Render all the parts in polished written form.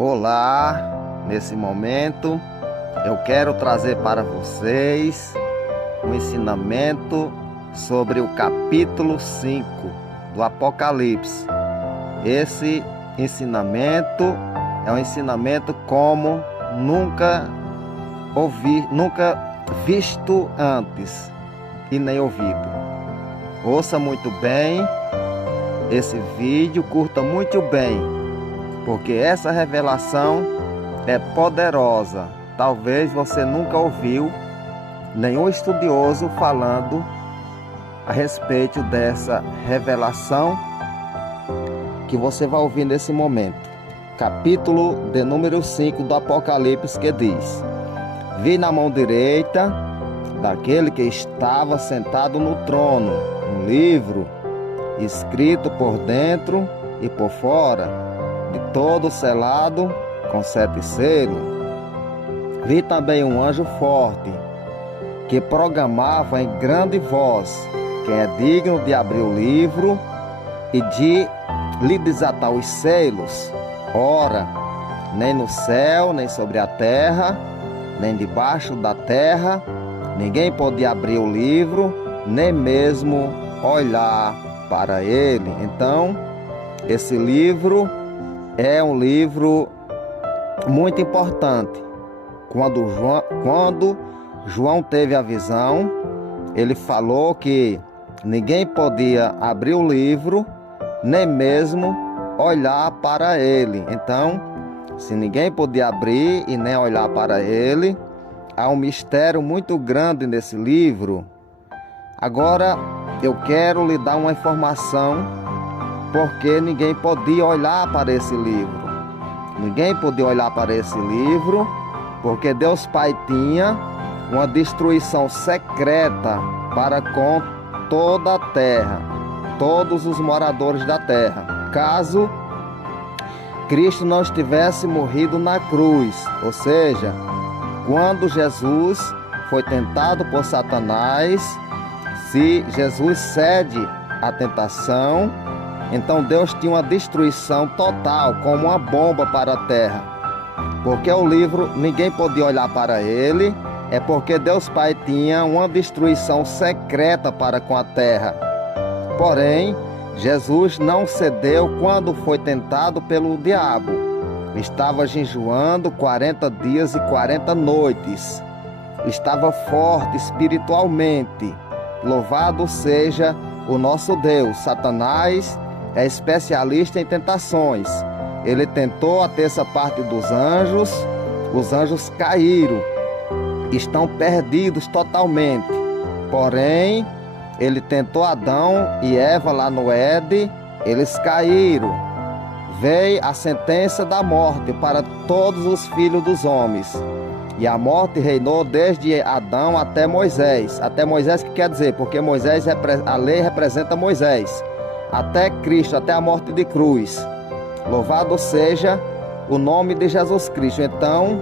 Olá, nesse momento eu quero trazer para vocês um ensinamento sobre o capítulo 5 do Apocalipse. Esse ensinamento é um ensinamento como nunca visto antes e nem ouvido. Ouça muito bem esse vídeo, curta muito bem, porque essa revelação é poderosa. Talvez você nunca ouviu nenhum estudioso falando a respeito dessa revelação que você vai ouvir nesse momento. Capítulo de número 5 do Apocalipse, que diz: Vi na mão direita daquele que estava sentado no trono um livro escrito por dentro e por fora, de todo selado com 7 selos. Vi também um anjo forte, que proclamava em grande voz: quem é digno de abrir o livro e de lhe desatar os selos? Ora, nem no céu, nem sobre a terra, nem debaixo da terra, ninguém podia abrir o livro, nem mesmo olhar para ele. Então, esse livro é um livro muito importante. Quando João teve a visão, ele falou que ninguém podia abrir o livro, nem mesmo olhar para ele. Então, se ninguém podia abrir e nem olhar para ele, há um mistério muito grande nesse livro. Agora, eu quero lhe dar uma informação, porque ninguém podia olhar para esse livro. Ninguém podia olhar para esse livro, porque Deus Pai tinha uma destruição secreta para com toda a terra, todos os moradores da terra, caso Cristo não estivesse morrido na cruz. Ou seja, quando Jesus foi tentado por Satanás, se Jesus cede à tentação, então Deus tinha uma destruição total, como uma bomba para a terra. Porque o livro, ninguém podia olhar para ele, é porque Deus Pai tinha uma destruição secreta para com a terra. Porém, Jesus não cedeu quando foi tentado pelo diabo. Estava jejuando 40 dias e 40 noites. Estava forte espiritualmente. Louvado seja o nosso Deus. Satanás é especialista em tentações. Ele tentou a terça parte dos anjos. Os anjos caíram. Estão perdidos totalmente. Porém, ele tentou Adão e Eva lá no Éden. Eles caíram. Veio a sentença da morte para todos os filhos dos homens. E a morte reinou desde Adão até Moisés. Até Moisés, que quer dizer? Porque Moisés, a lei representa Moisés. Até Cristo, até a morte de cruz. Louvado seja o nome de Jesus Cristo. Então,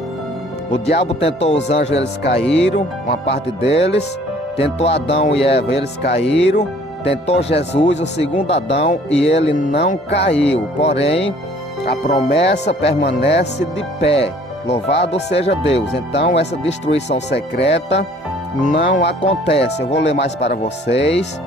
o diabo tentou os anjos, eles caíram, uma parte deles. Tentou Adão e Eva, eles caíram. Tentou Jesus, o segundo Adão, e ele não caiu. Porém, a promessa permanece de pé. Louvado seja Deus. Então, essa destruição secreta não acontece. Eu vou ler mais para vocês.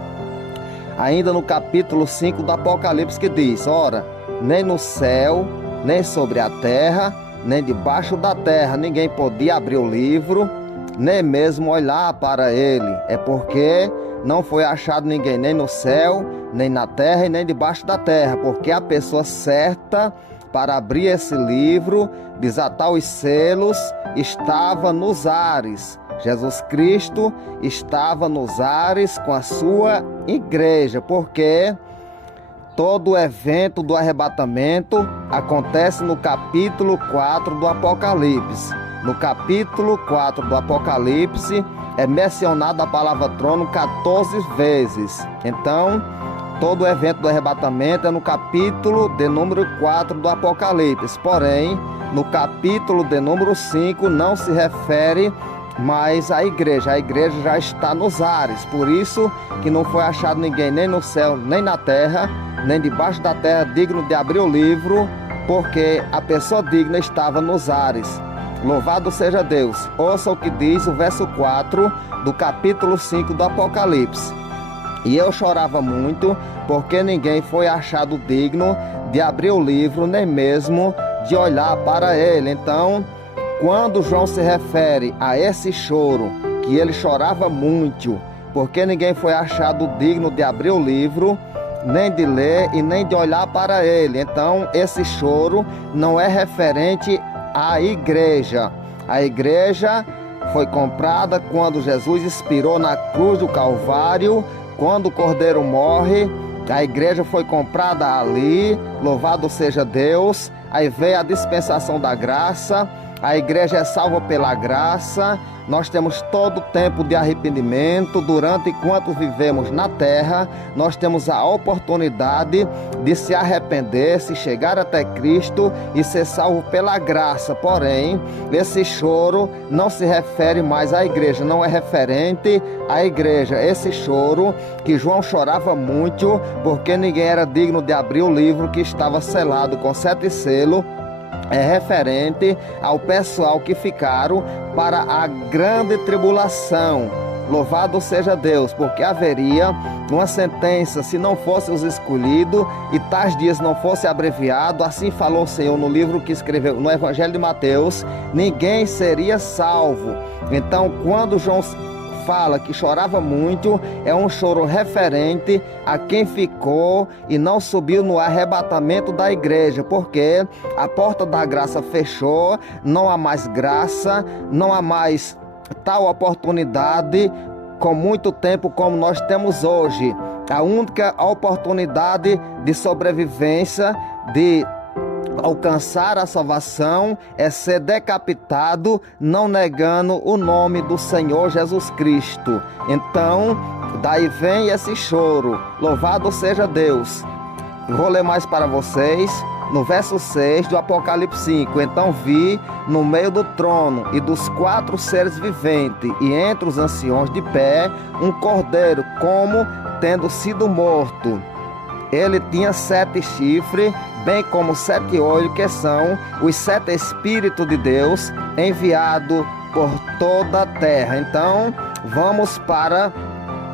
Ainda no capítulo 5 do Apocalipse, que diz: Ora, nem no céu, nem sobre a terra, nem debaixo da terra, ninguém podia abrir o livro, nem mesmo olhar para ele. É porque não foi achado ninguém, nem no céu, nem na terra e nem debaixo da terra. Porque a pessoa certa para abrir esse livro, desatar os selos, estava nos ares. Jesus Cristo estava nos ares com a sua igreja, porque todo o evento do arrebatamento acontece no capítulo 4 do Apocalipse. No capítulo 4 do Apocalipse é mencionada a palavra trono 14 vezes. Então, todo o evento do arrebatamento é no capítulo de número 4 do Apocalipse. Porém, no capítulo de número 5 não se refere mais à igreja. A igreja já está nos ares. Por isso que não foi achado ninguém, nem no céu, nem na terra, nem debaixo da terra, digno de abrir o livro porque a pessoa digna estava nos ares. Louvado seja Deus. Ouça o que diz o verso 4 do capítulo 5 do Apocalipse. E eu chorava muito, porque ninguém foi achado digno de abrir o livro, nem mesmo de olhar para ele. Então, quando João se refere a esse choro, que ele chorava muito, porque ninguém foi achado digno de abrir o livro, nem de ler e nem de olhar para ele. Então, esse choro não é referente à igreja. A igreja foi comprada quando Jesus expirou na cruz do Calvário. Quando o Cordeiro morre, a igreja foi comprada ali. Louvado seja Deus. Aí veio a dispensação da graça. A igreja é salva pela graça. Nós temos todo o tempo de arrependimento. Durante enquanto vivemos na terra, nós temos a oportunidade de se arrepender, se chegar até Cristo e ser salvo pela graça. Porém, esse choro não se refere mais à igreja, não é referente à igreja. Esse choro que João chorava muito, porque ninguém era digno de abrir o livro que estava selado com 7 selos, é referente ao pessoal que ficaram para a grande tribulação. Louvado seja Deus, porque haveria uma sentença se não fossem os escolhidos e tais dias não fosse abreviado. Assim falou o Senhor no livro que escreveu no Evangelho de Mateus: ninguém seria salvo. Então, quando João fala que chorava muito, é um choro referente a quem ficou e não subiu no arrebatamento da igreja, porque a porta da graça fechou, não há mais graça, não há mais tal oportunidade com muito tempo como nós temos hoje. A única oportunidade de sobrevivência, de alcançar a salvação, é ser decapitado, não negando o nome do Senhor Jesus Cristo. Então, daí vem esse choro. Louvado seja Deus. Vou ler mais para vocês. No verso 6 do Apocalipse 5. Então vi no meio do trono e dos 4 seres viventes e entre os anciões de pé um cordeiro, como tendo sido morto. Ele tinha 7 chifres, bem como 7 olhos, que são os 7 Espíritos de Deus enviados por toda a terra. Então, vamos para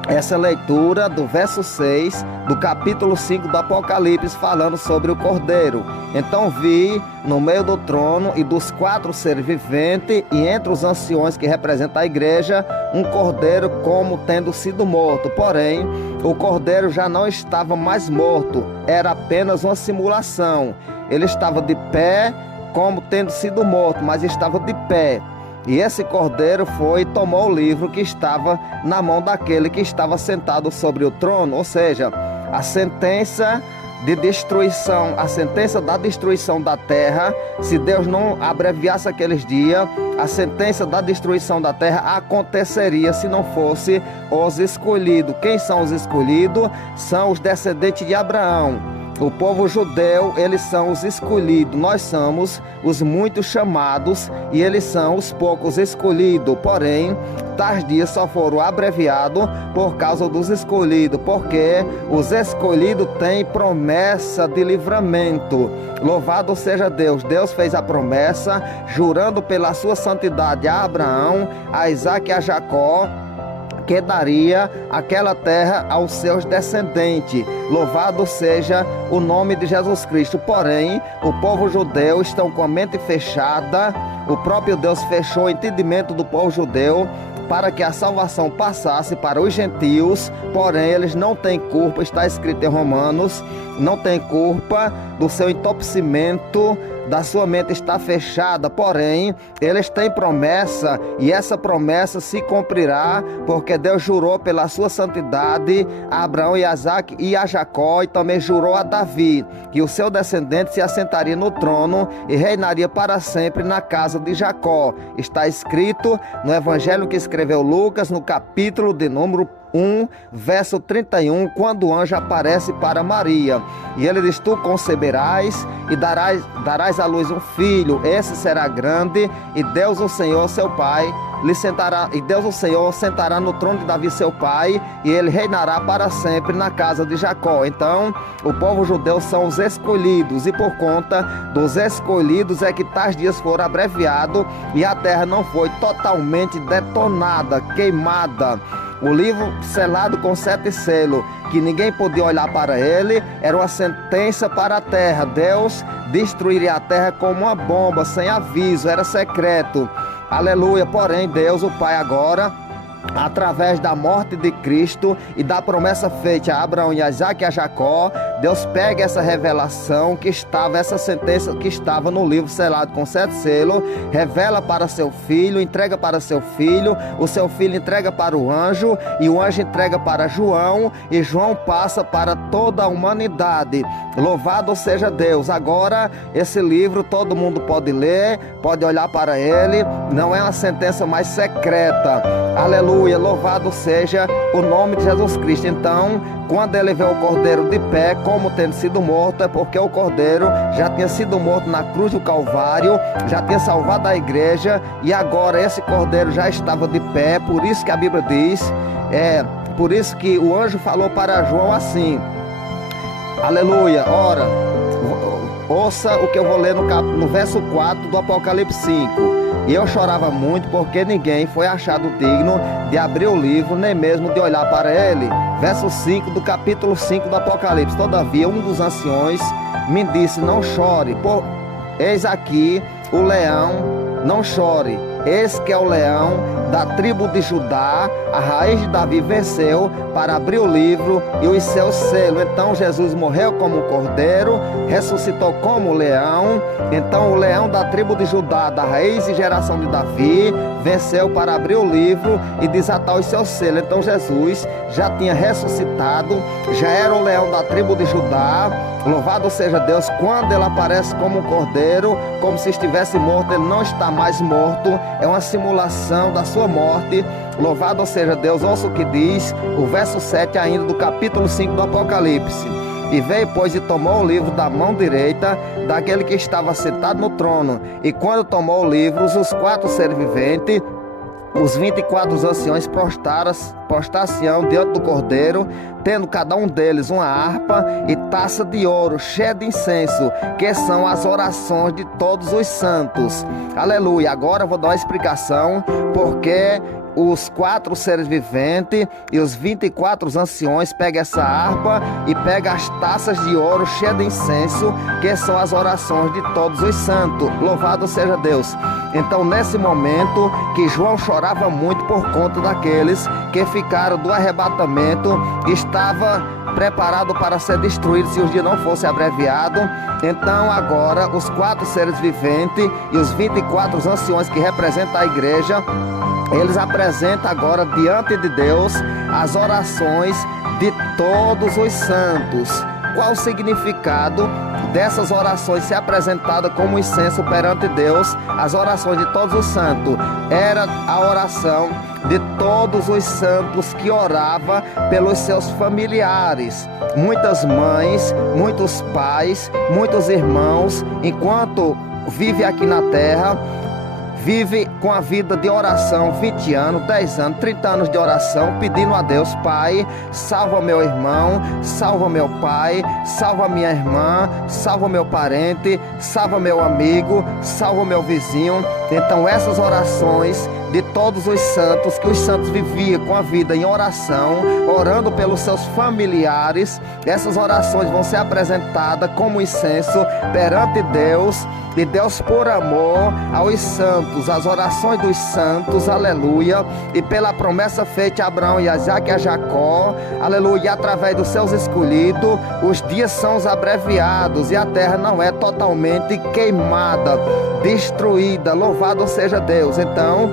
essa leitura do verso 6 do capítulo 5 do Apocalipse, falando sobre o Cordeiro. Então vi no meio do trono e dos 4 seres viventes e entre os anciões que representam a igreja um Cordeiro, como tendo sido morto. Porém, o Cordeiro já não estava mais morto, era apenas uma simulação. Ele estava de pé como tendo sido morto, mas estava de pé. E esse cordeiro foi e tomou o livro que estava na mão daquele que estava sentado sobre o trono, ou seja, a sentença de destruição, a sentença da destruição da terra. Se Deus não abreviasse aqueles dias, a sentença da destruição da terra aconteceria se não fosse os escolhidos. Quem são os escolhidos? São os descendentes de Abraão. O povo judeu, eles são os escolhidos. Nós somos os muitos chamados e eles são os poucos escolhidos. Porém, tais dias só foram abreviados por causa dos escolhidos, porque os escolhidos têm promessa de livramento. Louvado seja Deus. Deus fez a promessa, jurando pela sua santidade a Abraão, a Isaque e a Jacó, que daria aquela terra aos seus descendentes. Louvado seja o nome de Jesus Cristo. Porém, o povo judeu estão com a mente fechada. O próprio Deus fechou o entendimento do povo judeu para que a salvação passasse para os gentios. Porém, eles não têm culpa, está escrito em Romanos, não tem culpa do seu entorpecimento, da sua mente está fechada. Porém, eles têm promessa, e essa promessa se cumprirá, porque Deus jurou pela sua santidade a Abraão e a Isaque e a Jacó, e também jurou a Davi que o seu descendente se assentaria no trono e reinaria para sempre na casa de Jacó. Está escrito no Evangelho que escreveu Lucas, no capítulo de número 1, verso 31, quando o anjo aparece para Maria. E ele diz: tu conceberás e darás à luz um filho, esse será grande, e Deus o Senhor seu pai Deus o Senhor sentará no trono de Davi seu pai, e ele reinará para sempre na casa de Jacó. Então, o povo judeu são os escolhidos, e por conta dos escolhidos é que tais dias foram abreviados e a terra não foi totalmente detonada, queimada. O livro selado com 7 selos, que ninguém podia olhar para ele, era uma sentença para a terra. Deus destruiria a terra como uma bomba, sem aviso, era secreto. Aleluia. Porém, Deus, o Pai, agora, através da morte de Cristo e da promessa feita a Abraão, e a Isaac e a Jacó, Deus pega essa revelação que estava, essa sentença que estava no livro selado com 7 selos, revela para seu filho, entrega para seu filho, o seu filho entrega para o anjo, e o anjo entrega para João, e João passa para toda a humanidade. Louvado seja Deus. Agora, esse livro todo mundo pode ler, pode olhar para ele, não é uma sentença mais secreta. Aleluia, louvado seja o nome de Jesus Cristo. Então, quando ele vê o cordeiro de pé, como tendo sido morto, é porque o cordeiro já tinha sido morto na cruz do Calvário, já tinha salvado a igreja, e agora esse cordeiro já estava de pé. Por isso que a Bíblia diz, por isso que o anjo falou para João assim, aleluia. Ora, ouça o que eu vou ler no verso 4 do Apocalipse 5. E eu chorava muito, porque ninguém foi achado digno de abrir o livro, nem mesmo de olhar para ele. Verso 5 do capítulo 5 do Apocalipse. Todavia, um dos anciões me disse: não chore, eis aqui o leão, não chore. Eis que é o leão da tribo de Judá, a raiz de Davi venceu para abrir o livro e os seus selos. Então Jesus morreu como um cordeiro, ressuscitou como leão. Então o leão da tribo de Judá, da raiz e geração de Davi, venceu para abrir o livro e desatar os seus selos. Então Jesus já tinha ressuscitado, já era o leão da tribo de Judá. Louvado seja Deus. Quando ele aparece como um cordeiro, como se estivesse morto, ele não está mais morto, é uma simulação da sua morte. Louvado seja Deus. Ouça o que diz o verso 7 ainda do capítulo 5 do Apocalipse. E veio, pois, e tomou o livro da mão direita daquele que estava sentado no trono. E quando tomou o livro, os 4 seres viventes, os 24 anciões prostraram-se diante do cordeiro, tendo cada um deles uma harpa e taça de ouro cheia de incenso, que são as orações de todos os santos. Aleluia. Agora eu vou dar uma explicação porque os 4 seres viventes e os 24 anciões pegam essa harpa e pegam as taças de ouro cheias de incenso, que são as orações de todos os santos. Louvado seja Deus. Então, nesse momento que João chorava muito por conta daqueles que ficaram do arrebatamento, estava preparado para ser destruído se os dias não fossem abreviados. Então agora os 4 seres viventes e os 24 anciões que representam a igreja, eles apresentam agora diante de Deus as orações de todos os santos. Qual o significado dessas orações ser apresentadas como incenso perante Deus? As orações de todos os santos era a oração de todos os santos que orava pelos seus familiares. Muitas mães, muitos pais, muitos irmãos, enquanto vive aqui na terra, vive com a vida de oração, 20 anos, 10 anos, 30 anos de oração, pedindo a Deus: Pai, salva meu irmão, salva meu pai, salva minha irmã, salva meu parente, salva meu amigo, salva meu vizinho. Então essas orações de todos os santos, que os santos viviam com a vida em oração, orando pelos seus familiares, essas orações vão ser apresentadas como incenso perante Deus, e Deus, por amor aos santos, as orações dos santos, aleluia, e pela promessa feita a Abraão e a Isaac e a Jacó, aleluia, e através dos seus escolhidos, os dias são os abreviados e a terra não é totalmente queimada, destruída. Louvado seja Deus. Então,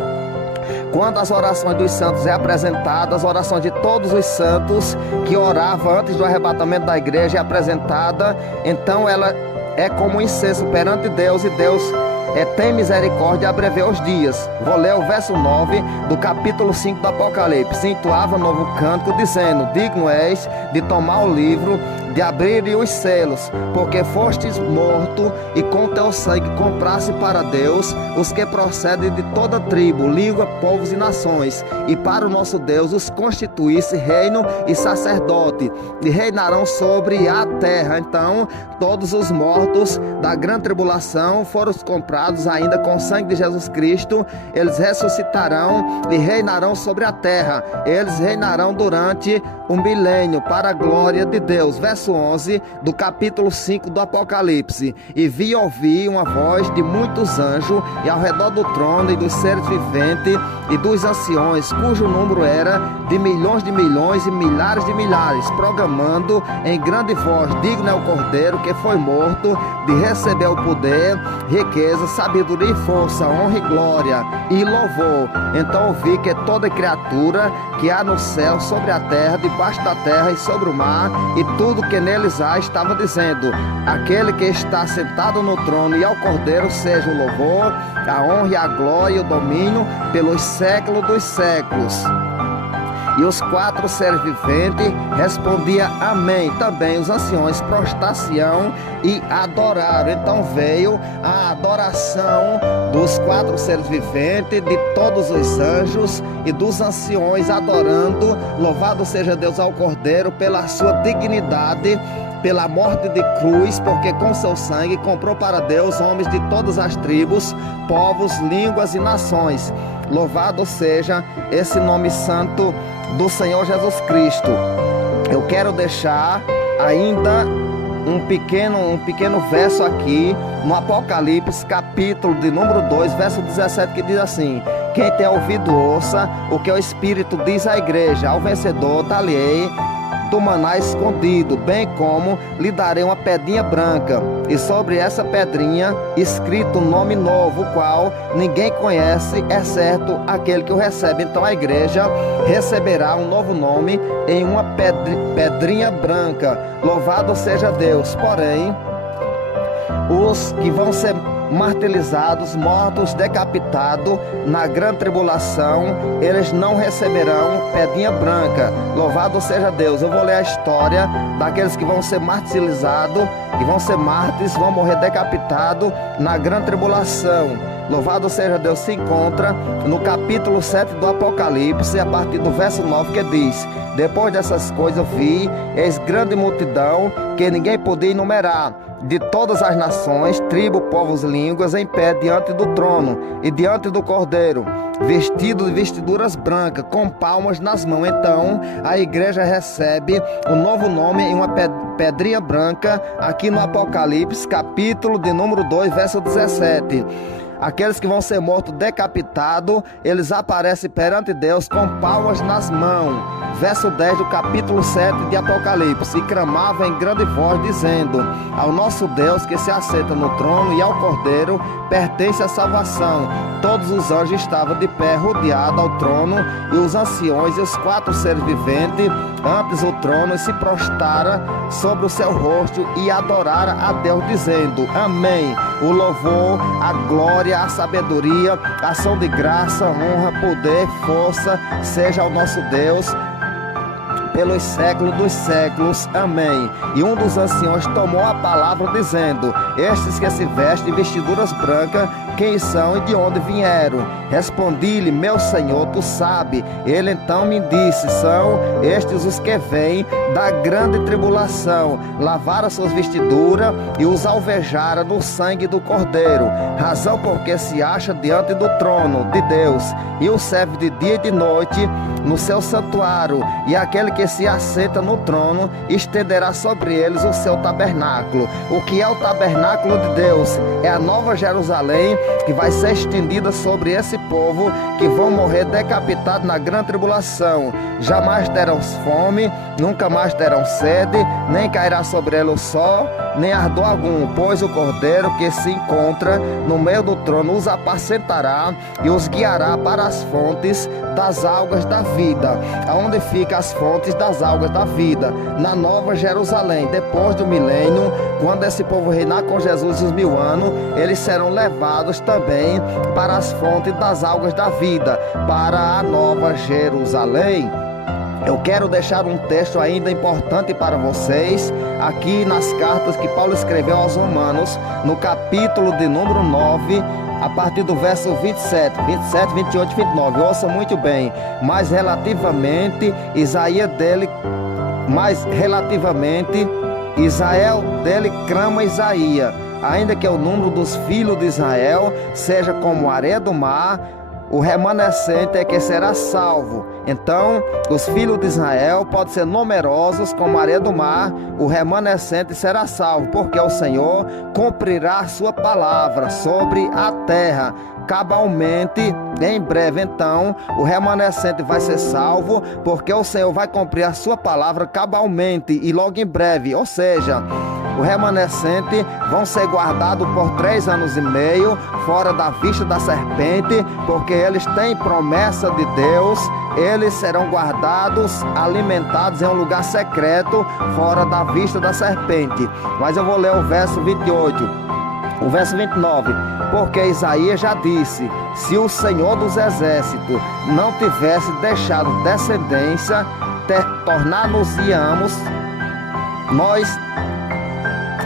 quando as orações dos santos é apresentada, as orações de todos os santos que oravam antes do arrebatamento da igreja é apresentada, então ela é como incenso perante Deus, e Deus tem misericórdia e abrevia os dias. Vou ler o verso 9 do capítulo 5 do Apocalipse. Entoava novo cântico, dizendo: digno és de tomar o livro, de abrir os selos, porque fostes morto e com teu sangue compraste para Deus os que procedem de toda tribo, língua, povos e nações, e para o nosso Deus os constituísse reino e sacerdote, e reinarão sobre a terra. Então todos os mortos da grande tribulação foram comprados ainda com o sangue de Jesus Cristo. Eles ressuscitarão e reinarão sobre a terra. Eles reinarão durante um milênio para a glória de Deus. Verso 11 do capítulo 5 do Apocalipse. E vi e ouvi uma voz de muitos anjos, e ao redor do trono e dos seres viventes e dos anciões, cujo número era de milhões e milhares de milhares, proclamando em grande voz: digno é o Cordeiro que foi morto de receber o poder, riqueza, sabedoria e força, honra e glória e louvor. Então ouvi que toda criatura que há no céu, sobre a terra, debaixo da terra e sobre o mar, e tudo que neles há, estava dizendo: aquele que está sentado no trono e ao Cordeiro seja o louvor, a honra e a glória e o domínio pelos séculos dos séculos. E os 4 seres viventes respondiam amém. Também os anciões prostraram e adoraram. Então veio a adoração dos 4 seres viventes, de todos os anjos e dos anciões adorando. Louvado seja Deus ao Cordeiro pela sua dignidade, pela morte de cruz, porque com seu sangue comprou para Deus homens de todas as tribos, povos, línguas e nações. Louvado seja esse nome santo do Senhor Jesus Cristo. Eu quero deixar ainda um pequeno verso aqui no Apocalipse, capítulo de número 2, verso 17, que diz assim: quem tem ouvido ouça o que o Espírito diz à igreja. Ao vencedor dar-lhe-ei do maná escondido, bem como lhe darei uma pedrinha branca, e sobre essa pedrinha escrito um nome novo, o qual ninguém conhece, exceto aquele que o recebe. Então a igreja receberá um novo nome em uma pedrinha branca. Louvado seja Deus. Porém, os que vão ser martirizados, mortos, decapitados na grande tribulação, eles não receberão pedrinha branca. Louvado seja Deus. Eu vou ler a história daqueles que vão ser martirizados, que vão ser mártires, vão morrer decapitados na grande tribulação. Louvado seja Deus. Se encontra no capítulo 7 do Apocalipse, a partir do verso 9, que diz: depois dessas coisas vi, eis grande multidão que ninguém podia enumerar, de todas as nações, tribos, povos, línguas, em pé diante do trono e diante do Cordeiro, vestido de vestiduras brancas, com palmas nas mãos. Então a igreja recebe um novo nome em uma pedrinha branca, aqui no Apocalipse, capítulo de número 2, verso 17. Aqueles que vão ser mortos decapitados, eles aparecem perante Deus com palmas nas mãos. Verso 10 do capítulo 7 de Apocalipse: e clamava em grande voz, dizendo: ao nosso Deus que se assenta no trono e ao Cordeiro pertence a salvação. Todos os anjos estavam de pé, rodeados ao trono, e os anciões e os 4 seres viventes antes o trono, e se prostraram sobre o seu rosto e adoraram a Deus, dizendo: amém. O louvor, a glória, a sabedoria, a ação de graça, honra, poder, força seja ao nosso Deus pelos séculos dos séculos. Amém. E um dos anciões tomou a palavra, dizendo: estes que se vestem vestiduras brancas, quem são e de onde vieram? Respondi-lhe: meu Senhor, tu sabe. Ele então me disse: são estes os que vêm da grande tribulação, lavaram suas vestiduras e os alvejaram no sangue do Cordeiro, razão porque se acha diante do trono de Deus, e o serve de dia e de noite no seu santuário, e aquele que se assenta no trono estenderá sobre eles o seu tabernáculo. O que é o tabernáculo de Deus? É a nova Jerusalém, que vai ser estendida sobre esse povo que vão morrer decapitados na grande tribulação. Jamais terão fome, nunca mais terão sede, nem cairá sobre eles o sol, nem ardor algum, pois o cordeiro que se encontra no meio do trono os apacentará e os guiará para as fontes das águas da vida. Aonde ficam as fontes das águas da vida? Na Nova Jerusalém. Depois do milênio, quando esse povo reinar com Jesus os 1000 anos, eles serão levados também para as fontes das águas da vida, para a Nova Jerusalém. Eu quero deixar um texto ainda importante para vocês, aqui nas cartas que Paulo escreveu aos Romanos, no capítulo de número 9, a partir do verso 27, 28 e 29. Ouça muito bem. Mas relativamente, Israel dele clama Isaías, ainda que o número dos filhos de Israel seja como a areia do mar, o remanescente é que será salvo. Então, os filhos de Israel podem ser numerosos como a areia do mar, o remanescente será salvo, porque o Senhor cumprirá a sua palavra sobre a terra cabalmente em breve. Então, o remanescente vai ser salvo, porque o Senhor vai cumprir a sua palavra cabalmente e logo em breve. Ou seja, o remanescente vão ser guardados por 3 anos e meio, fora da vista da serpente, porque eles têm promessa de Deus. Eles serão guardados, alimentados em um lugar secreto, fora da vista da serpente. Mas eu vou ler o verso 28, o verso 29. Porque Isaías já disse: se o Senhor dos Exércitos não tivesse deixado descendência, tornar-nos-íamos nós.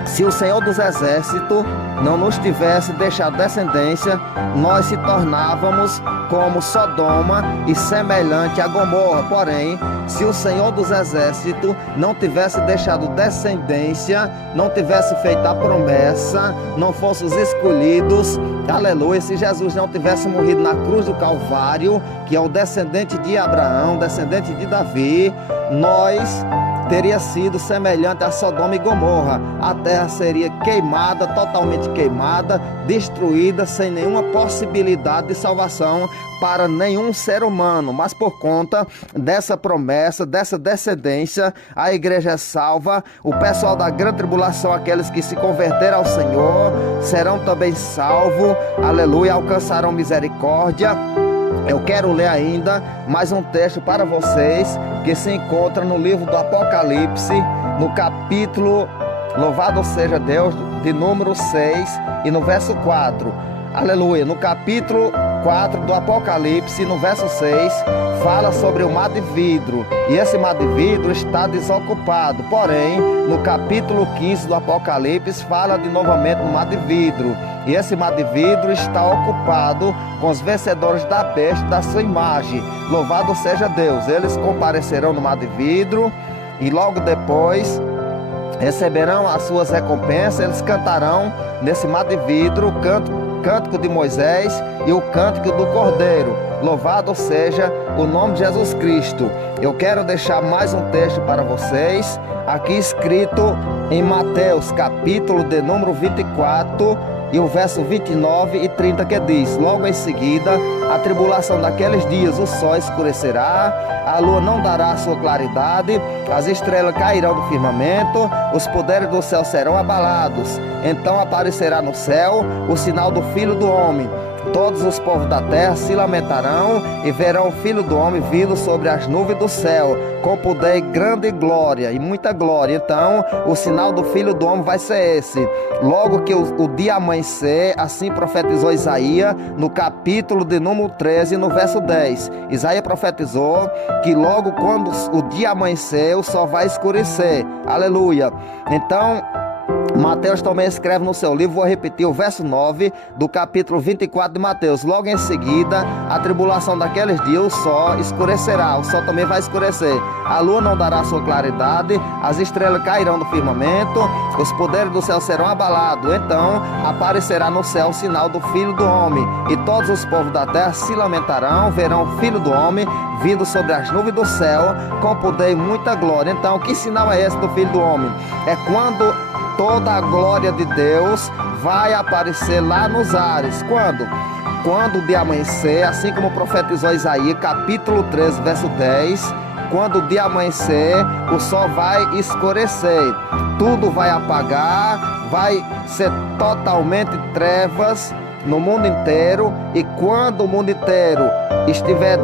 Se o Senhor dos Exércitos não nos tivesse deixado descendência, nós se tornávamos como Sodoma e semelhante a Gomorra. Porém, se o Senhor dos Exércitos não tivesse deixado descendência, não tivesse feito a promessa, não fossem os escolhidos, aleluia, se Jesus não tivesse morrido na cruz do Calvário, que é o descendente de Abraão, descendente de Davi, nós teria sido semelhante a Sodoma e Gomorra. A terra seria queimada, totalmente queimada, destruída, sem nenhuma possibilidade de salvação para nenhum ser humano. Mas por conta dessa promessa, dessa descendência, a igreja é salva. O pessoal da grande tribulação, aqueles que se converteram ao Senhor, serão também salvos, aleluia, alcançarão misericórdia. Eu quero ler ainda mais um texto para vocês, que se encontra no livro do Apocalipse, no capítulo, louvado seja Deus, de número 6 e no verso 4. Aleluia. No capítulo 4 do Apocalipse, no verso 6, fala sobre o mar de vidro. E esse mar de vidro está desocupado. Porém, no capítulo 15 do Apocalipse, fala de novamente no mar de vidro. E esse mar de vidro está ocupado com os vencedores da besta, da sua imagem. Louvado seja Deus. Eles comparecerão no mar de vidro e logo depois receberão as suas recompensas. Eles cantarão nesse mar de vidro o cântico de Moisés e o cântico do Cordeiro. Louvado seja o nome de Jesus Cristo. Eu quero deixar mais um texto para vocês, aqui escrito em Mateus, capítulo de número 24, e o verso 29 e 30, que diz: logo em seguida, a tribulação daqueles dias, o sol escurecerá, a lua não dará a sua claridade, as estrelas cairão do firmamento, os poderes do céu serão abalados. Então aparecerá no céu o sinal do Filho do Homem. Todos os povos da terra se lamentarão e verão o Filho do Homem vindo sobre as nuvens do céu, com poder, grande glória e muita glória. Então, o sinal do Filho do Homem vai ser esse: logo que o dia amanhecer, assim profetizou Isaías no capítulo de número 13, no verso 10. Isaías profetizou que logo quando o dia amanhecer, o sol vai escurecer. Aleluia. Então, Mateus também escreve no seu livro, vou repetir o verso 9 do capítulo 24 de Mateus: logo em seguida, a tribulação daqueles dias, o sol escurecerá, o sol também vai escurecer, a lua não dará sua claridade, as estrelas cairão do firmamento, os poderes do céu serão abalados. Então aparecerá no céu o sinal do Filho do Homem, e todos os povos da terra se lamentarão, verão o Filho do Homem vindo sobre as nuvens do céu, com poder e muita glória. Então, que sinal é esse do Filho do Homem? É quando toda a glória de Deus vai aparecer lá nos ares. Quando? Quando o dia amanhecer, assim como profetizou Isaías, capítulo 13, verso 10, quando o dia amanhecer, o sol vai escurecer. tudo vai apagar, vai ser totalmente trevas no mundo inteiro, e quando o mundo inteiro estiver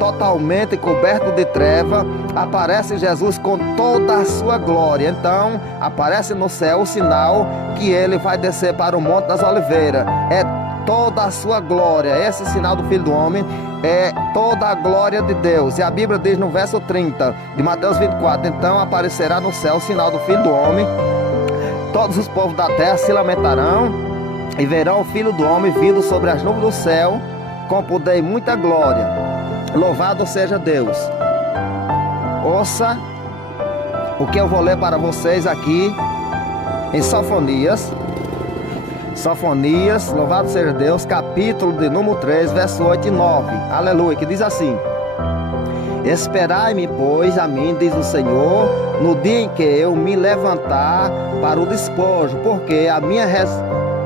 totalmente coberto de treva, aparece Jesus com toda a sua glória. Então aparece no céu o sinal que ele vai descer para o Monte das Oliveiras. É toda a sua glória. Esse sinal do Filho do Homem é toda a glória de Deus. E a Bíblia diz no verso 30 de Mateus 24: então aparecerá no céu o sinal do Filho do Homem, todos os povos da terra se lamentarão e verão o Filho do Homem vindo sobre as nuvens do céu com poder e muita glória. Louvado seja Deus. Ouça o que eu vou ler para vocês aqui em Sofonias, louvado seja Deus, capítulo de número 3, verso 8 e 9, aleluia, que diz assim: esperai-me, pois, a mim, diz o Senhor, no dia em que eu me levantar para o despojo, porque a minha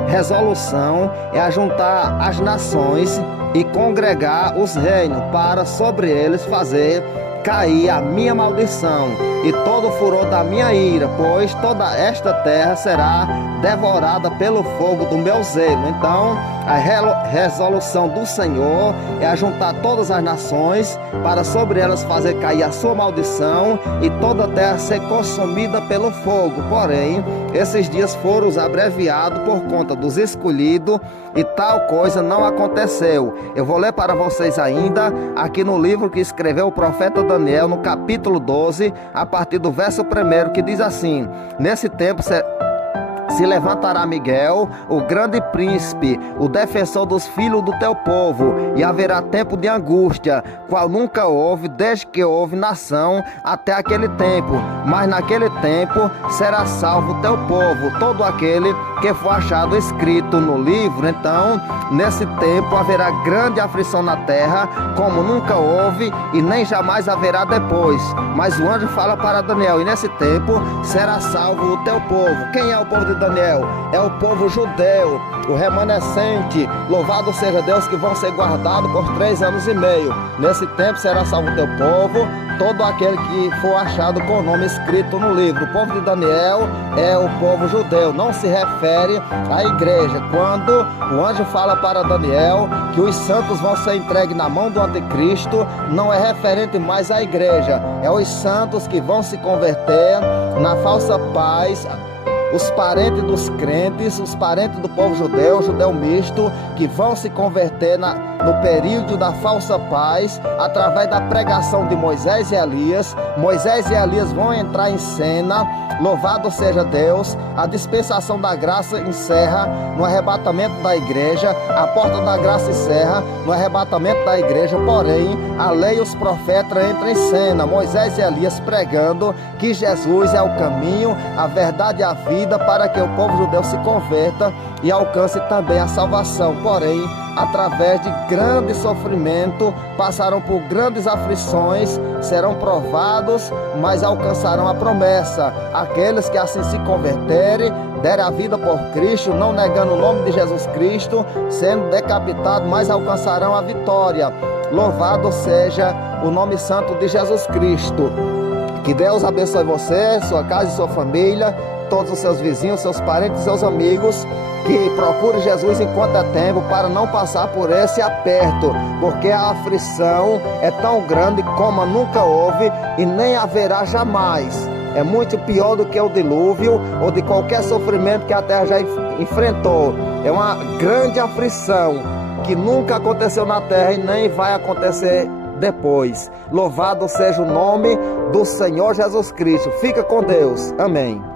resolução é ajuntar as nações e congregar os reinos, para sobre eles fazer cair a minha maldição e todo o furor da minha ira, pois toda esta terra será devorada pelo fogo do meu zelo. Então a resolução do Senhor é ajuntar todas as nações, para sobre elas fazer cair a sua maldição e toda a terra ser consumida pelo fogo. Porém, esses dias foram abreviados por conta dos escolhidos, e tal coisa não aconteceu. Eu vou ler para vocês ainda aqui no livro que escreveu o profeta Daniel, no capítulo 12, a partir do verso 1, que diz assim: nesse tempo se levantará Miguel, o grande príncipe, o defensor dos filhos do teu povo, e haverá tempo de angústia, qual nunca houve, desde que houve nação até aquele tempo. Mas naquele tempo será salvo o teu povo, todo aquele que for achado escrito no livro. Então, nesse tempo haverá grande aflição na terra, como nunca houve e nem jamais haverá depois. Mas o anjo fala para Daniel: e nesse tempo será salvo o teu povo. Quem é o povo de Daniel? É o povo judeu, o remanescente. Louvado seja Deus, que vão ser guardados por 3 anos e meio. Nesse tempo será salvo o teu povo, todo aquele que for achado com o nome escrito no livro. O povo de Daniel é o povo judeu, não se refere à igreja. Quando o anjo fala para Daniel que os santos vão ser entregues na mão do anticristo, não é referente mais à igreja, é os santos que vão se converter na falsa paz, os parentes dos crentes, os parentes do povo judeu, judeu misto, que vão se converter no período da falsa paz, através da pregação de Moisés e Elias. Moisés e Elias vão entrar em cena. Louvado seja Deus. A dispensação da graça encerra no arrebatamento da igreja, a porta da graça encerra no arrebatamento da igreja. Porém, a lei e os profetas entram em cena, Moisés e Elias pregando que Jesus é o caminho, a verdade e a vida, para que o povo judeu se converta e alcance também a salvação. Porém, através de grande sofrimento, passarão por grandes aflições, serão provados, mas alcançarão a promessa. Aqueles que assim se converterem, derem a vida por Cristo, não negando o nome de Jesus Cristo, sendo decapitados, mas alcançarão a vitória. Louvado seja o nome santo de Jesus Cristo. Que Deus abençoe você, sua casa e sua família, todos os seus vizinhos, seus parentes, seus amigos. Que procure Jesus enquanto é tempo, para não passar por esse aperto, porque a aflição é tão grande como nunca houve e nem haverá jamais. É muito pior do que o dilúvio ou de qualquer sofrimento que a terra já enfrentou. É uma grande aflição que nunca aconteceu na terra e nem vai acontecer depois. Louvado seja o nome do Senhor Jesus Cristo. Fica com Deus. Amém.